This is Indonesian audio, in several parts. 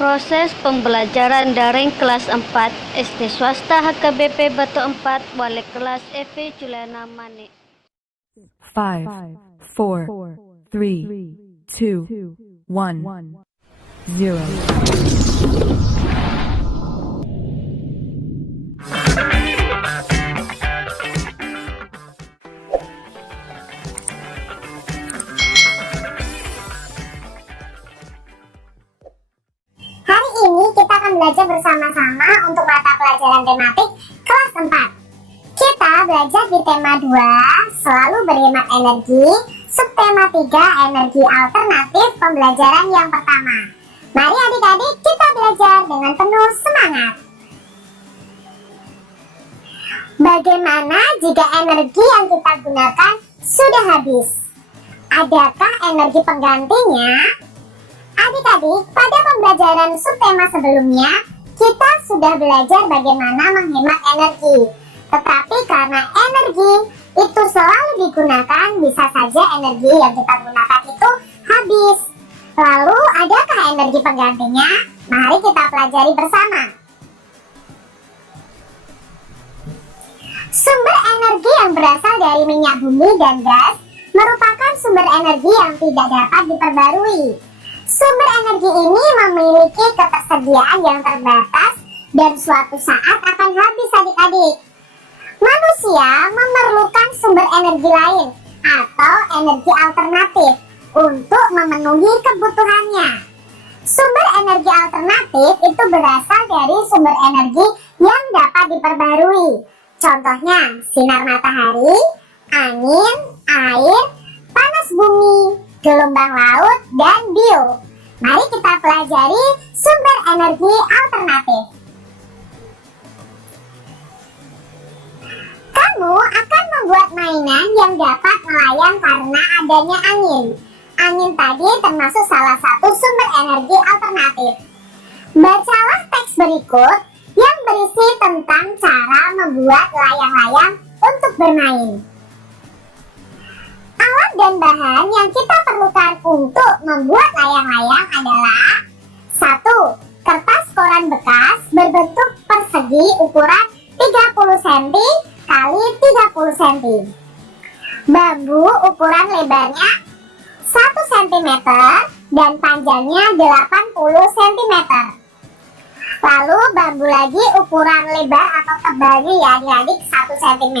Proses pembelajaran daring kelas 4 SD swasta HKBP Batu 4 wali kelas Evi Juliana Mani. 5, 4, 3, 2, 1, 0. Hari ini kita akan belajar bersama-sama untuk mata pelajaran tematik kelas 4. Kita belajar di tema 2, selalu berhemat energi, subtema 3, energi alternatif, pembelajaran yang pertama. Mari adik-adik kita belajar dengan penuh semangat. Bagaimana jika energi yang kita gunakan sudah habis? Adakah energi penggantinya? Adik-adik, pada pembelajaran subtema sebelumnya, kita sudah belajar bagaimana menghemat energi. Tetapi karena energi itu selalu digunakan, bisa saja energi yang kita gunakan itu habis. Lalu, adakah energi penggantinya? Mari kita pelajari bersama. Sumber energi yang berasal dari minyak bumi dan gas merupakan sumber energi yang tidak dapat diperbarui. Sumber energi ini memiliki ketersediaan yang terbatas dan suatu saat akan habis adik-adik. Manusia memerlukan sumber energi lain atau energi alternatif untuk memenuhi kebutuhannya. Sumber energi alternatif itu berasal dari sumber energi yang dapat diperbarui. Contohnya sinar matahari, angin, air, panas bumi, gelombang laut, dan bio. Mari kita pelajari sumber energi alternatif. Kamu akan membuat mainan yang dapat melayang karena adanya angin. Angin tadi termasuk salah satu sumber energi alternatif. Bacalah teks berikut yang berisi tentang cara membuat layang-layang untuk bermain. Alat dan bahan yang kita perlukan untuk membuat layang-layang adalah 1. Kertas koran bekas berbentuk persegi ukuran 30 cm kali 30 cm. Bambu ukuran lebarnya 1 cm dan panjangnya 80 cm. Lalu bambu lagi ukuran lebar atau tebalnya ya adik-adik 1 cm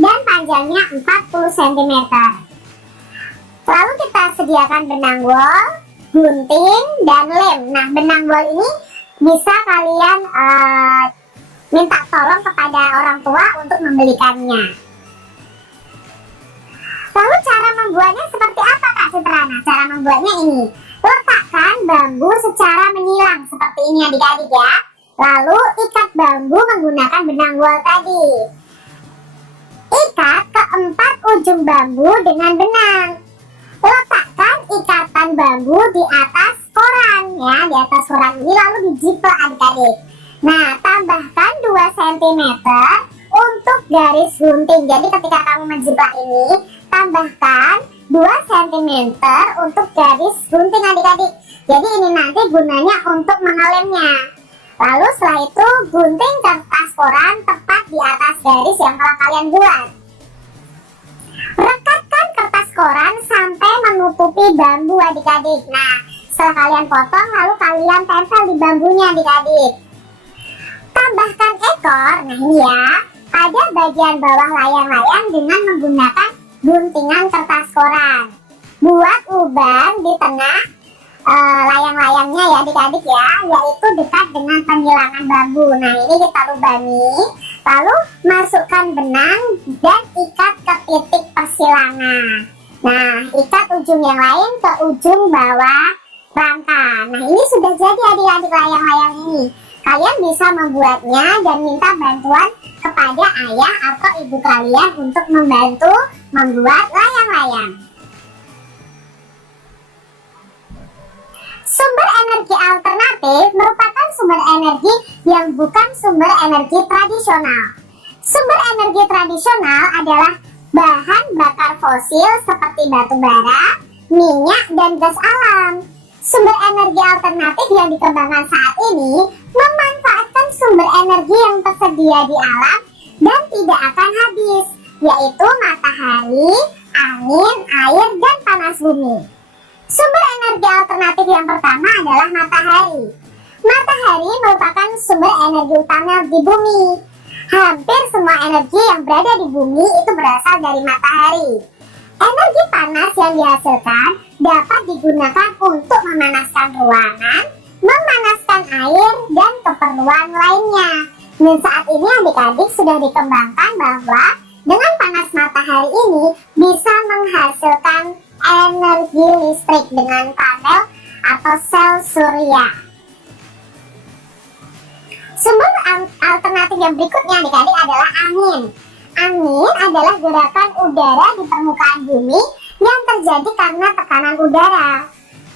dan panjangnya 40 cm. Lalu kita sediakan benang wol, gunting, dan lem. Nah, benang wol ini bisa kalian minta tolong kepada orang tua untuk membelikannya. Lalu cara membuatnya seperti apa Kak Citrana? Cara membuatnya ini. Letakkan bambu secara menyilang seperti ini adik-adik ya. Lalu ikat bambu menggunakan benang wol tadi. Ikat keempat ujung bambu dengan benang. Letakkan ikatan bambu di atas koran ya, di atas koran ini lalu dijiplak adik-adik. Nah, tambahkan 2 cm untuk garis gunting. Jadi ketika kamu menjiplak ini, tambahkan 2 cm untuk garis gunting adik-adik. Jadi ini nanti gunanya untuk mengelemnya. Lalu setelah itu gunting kertas koran tepat di atas garis yang telah kalian buat. Rekatkan kertas koran sampai menutupi bambu adik-adik. Nah, setelah kalian potong lalu kalian tempel di bambunya adik-adik. Tambahkan ekor, nah ini ya, pada bagian bawah layang-layang dengan menggunakan guntingan kertas koran. Buat lubang di tengah layang-layangnya ya adik-adik ya, yaitu dekat dengan penghilangan bambu. Nah ini kita lubangi, lalu masukkan benang dan ikat ke titik persilangan. Nah ikat ujung yang lain ke ujung bawah rangka. Nah ini sudah jadi adik-adik layang-layang ini. Kalian bisa membuatnya dan minta bantuan kepada ayah atau ibu kalian untuk membantu membuat layang-layang. Sumber energi alternatif merupakan sumber energi yang bukan sumber energi tradisional. Sumber energi tradisional adalah bahan bakar fosil seperti batu bara, minyak, dan gas alam. Sumber energi alternatif yang dikembangkan saat ini memanfaatkan sumber energi yang tersedia di alam dan tidak akan habis, yaitu matahari, angin, air, dan panas bumi. Sumber energi alternatif yang pertama adalah matahari. Matahari merupakan sumber energi utama di bumi. Hampir semua energi yang berada di bumi itu berasal dari matahari. Energi panas yang dihasilkan dapat digunakan untuk memanaskan ruangan, memanaskan air, dan keperluan lainnya. Dan saat ini adik-adik sudah dikembangkan bahwa dengan panas matahari ini bisa menghasilkan energi listrik dengan panel atau sel surya. Sumber alternatif yang berikutnya adik-adik adalah angin. Angin adalah gerakan udara di permukaan bumi yang terjadi karena tekanan udara.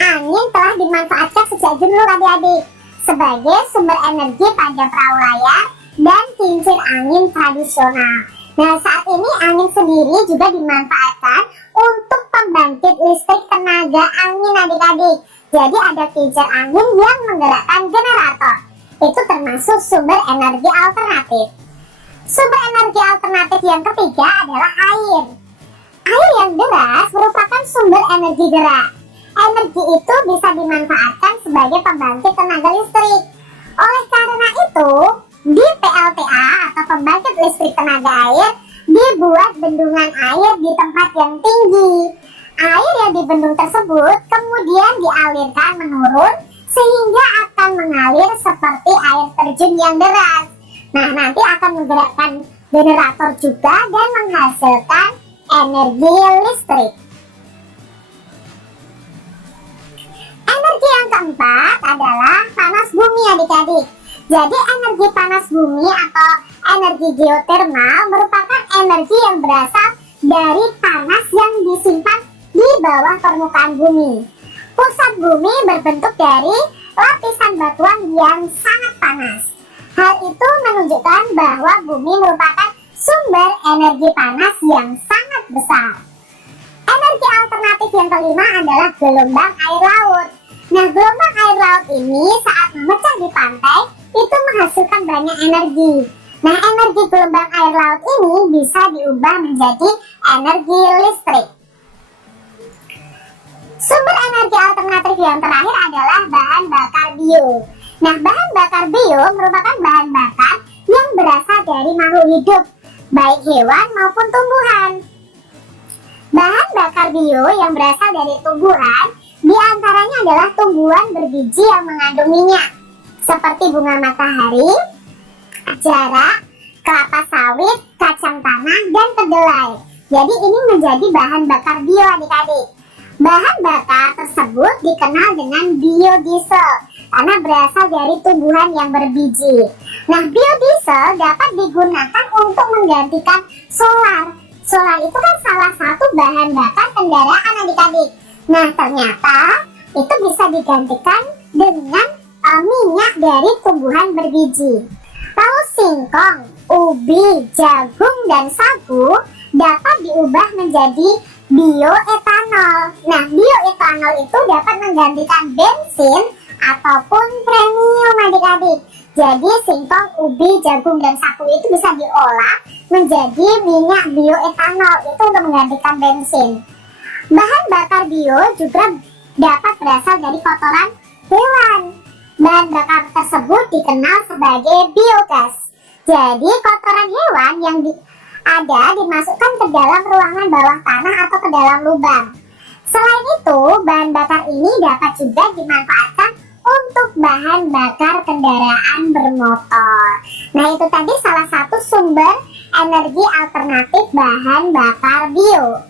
Angin telah dimanfaatkan sejak dulu adik-adik sebagai sumber energi pada perahu layar dan kincir angin tradisional. Nah, saat ini angin sendiri juga dimanfaatkan untuk pembangkit listrik tenaga angin adik-adik. Jadi ada kincir angin yang menggerakkan generator. Itu termasuk sumber energi alternatif. Sumber energi alternatif yang ketiga adalah air. Air yang deras merupakan sumber energi gerak. Energi itu bisa dimanfaatkan sebagai pembangkit tenaga listrik. Oleh karena itu, di PLTA atau pembangkit listrik tenaga air dibuat bendungan air di tempat yang tinggi. Air yang di bendung tersebut kemudian dialirkan menurun sehingga akan mengalir seperti air terjun yang deras. Nah, nanti akan menggerakkan generator juga dan menghasilkan energi listrik. Energi yang keempat adalah panas bumi adik-adik. Jadi energi panas bumi atau energi geotermal merupakan energi yang berasal dari panas yang disimpan di bawah permukaan bumi. Pusat bumi berbentuk dari lapisan batuan yang sangat panas. Hal itu menunjukkan bahwa bumi merupakan sumber energi panas yang sangat besar. Energi alternatif yang kelima adalah gelombang air laut. Nah, gelombang air laut ini saat memecah di pantai itu menghasilkan banyak energi. Nah, energi gelombang air laut ini bisa diubah menjadi energi listrik. Sumber energi alternatif yang terakhir adalah bahan bakar bio. Nah, bahan bakar bio merupakan bahan bakar yang berasal dari makhluk hidup, baik hewan maupun tumbuhan. Bahan bakar bio yang berasal dari tumbuhan diantaranya adalah tumbuhan berbiji yang mengandung minyak, seperti bunga matahari, jarak, kelapa sawit, kacang tanah, dan kedelai. Jadi ini menjadi bahan bakar bio adik-adik. Bahan bakar tersebut dikenal dengan biodiesel karena berasal dari tumbuhan yang berbiji. Nah, biodiesel dapat digunakan untuk menggantikan solar. Solar itu kan salah satu bahan bakar kendaraan adik-adik. Nah, ternyata itu bisa digantikan dengan minyak dari tumbuhan berbiji. Lalu singkong, ubi, jagung, dan sagu dapat diubah menjadi bioetanol. Nah, bioetanol itu dapat menggantikan bensin ataupun premium adik-adik. Jadi singkong, ubi, jagung, dan sagu itu bisa diolah menjadi minyak bioetanol. Itu untuk menggantikan bensin. Bahan bakar bio juga dapat berasal dari kotoran hewan. Bahan bakar tersebut dikenal sebagai biogas. Jadi kotoran hewan yang dimasukkan ke dalam ruangan bawah tanah atau ke dalam lubang. Selain itu, bahan bakar ini dapat juga dimanfaatkan untuk bahan bakar kendaraan bermotor. Nah, itu tadi salah satu sumber energi alternatif bahan bakar bio.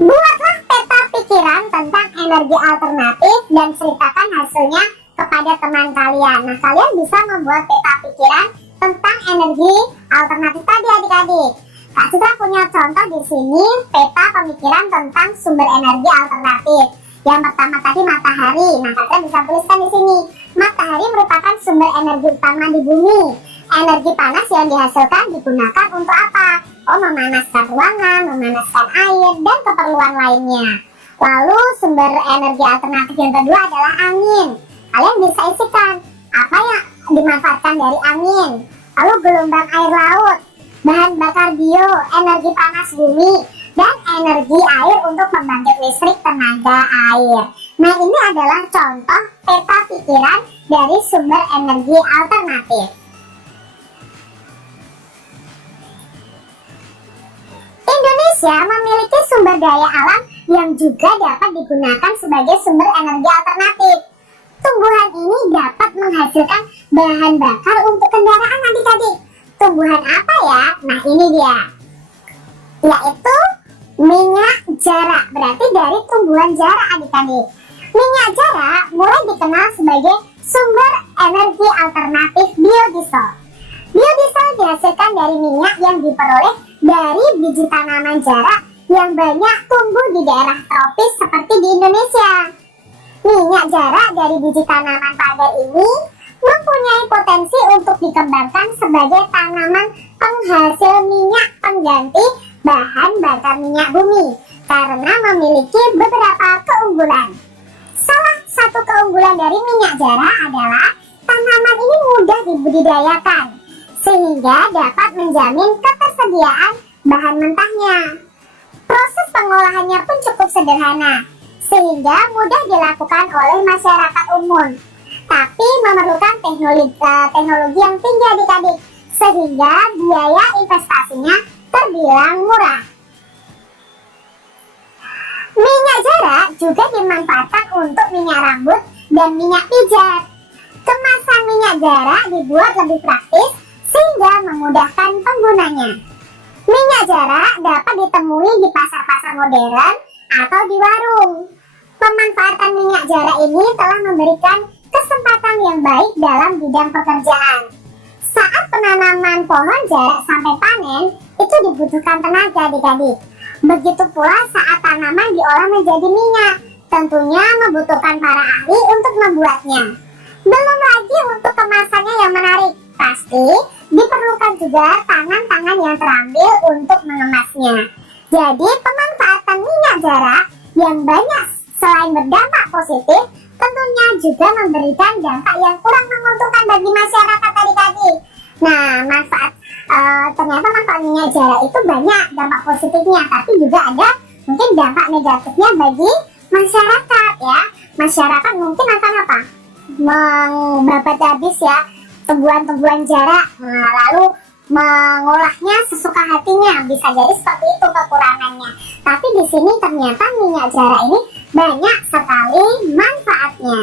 Buatlah peta pikiran tentang energi alternatif dan ceritakan hasilnya kepada teman kalian. Nah, kalian bisa membuat peta pikiran tentang energi alternatif tadi adik-adik. Kak Citra punya contoh di sini peta pemikiran tentang sumber energi alternatif. Yang pertama tadi matahari. Nah, Kak Citra bisa tuliskan di sini. Matahari merupakan sumber energi utama di bumi. Energi panas yang dihasilkan digunakan untuk apa? memanaskan ruangan, memanaskan air, dan keperluan lainnya. Lalu sumber energi alternatif yang kedua adalah angin. Kalian bisa isikan apa yang dimanfaatkan dari angin. Lalu gelombang air laut, bahan bakar bio, energi panas bumi, dan energi air untuk membangkit listrik tenaga air. Nah, ini adalah contoh peta pikiran dari sumber energi alternatif. Indonesia memiliki sumber daya alam yang juga dapat digunakan sebagai sumber energi alternatif. Tumbuhan ini dapat menghasilkan bahan bakar untuk kendaraan adik-adik. Tumbuhan apa ya? Nah, ini dia, yaitu minyak jarak. Berarti dari tumbuhan jarak adik-adik. Minyak jarak mulai dikenal sebagai sumber energi alternatif biodiesel. Biodiesel dihasilkan dari minyak yang diperoleh dari biji tanaman jarak yang banyak tumbuh di daerah tropis seperti di Indonesia. Minyak jarak dari biji tanaman pagar ini mempunyai potensi untuk dikembangkan sebagai tanaman penghasil minyak pengganti bahan bakar minyak bumi karena memiliki beberapa keunggulan. Salah satu keunggulan dari minyak jarak adalah tanaman ini mudah dibudidayakan sehingga dapat menjamin ketersediaan bahan mentahnya. Proses pengolahannya pun cukup sederhana sehingga mudah dilakukan oleh masyarakat umum, tapi memerlukan teknologi yang tinggi adik-adik sehingga biaya investasinya terbilang murah. Minyak jarak juga dimanfaatkan untuk minyak rambut dan minyak pijat. Kemasan minyak jarak dibuat lebih praktis sehingga memudahkan penggunanya. Minyak jarak dapat ditemui di pasar-pasar modern atau di warung. Pemanfaatan minyak jarak ini telah memberikan kesempatan yang baik dalam bidang pekerjaan. Saat penanaman pohon jarak sampai panen, itu dibutuhkan tenaga adik-adik. Begitu pula saat tanaman diolah menjadi minyak, tentunya membutuhkan para ahli untuk membuatnya. Belum lagi untuk kemasannya yang menarik, pasti diperlukan juga tangan-tangan yang terampil untuk mengemasnya. Jadi pemanfaatan minyak jarak yang banyak selain berdampak positif, tentunya juga memberikan dampak yang kurang menguntungkan bagi masyarakat adik-adik. Nah, ternyata manfaat minyak jarak itu banyak dampak positifnya, tapi juga ada mungkin dampak negatifnya bagi masyarakat ya. Masyarakat mungkin akan apa? Membabat habis ya tumbuhan-tumbuhan jarak, lalu mengolahnya sesuka hatinya, bisa jadi seperti itu kekurangannya. Tapi di sini ternyata minyak jarak ini banyak sekali manfaatnya.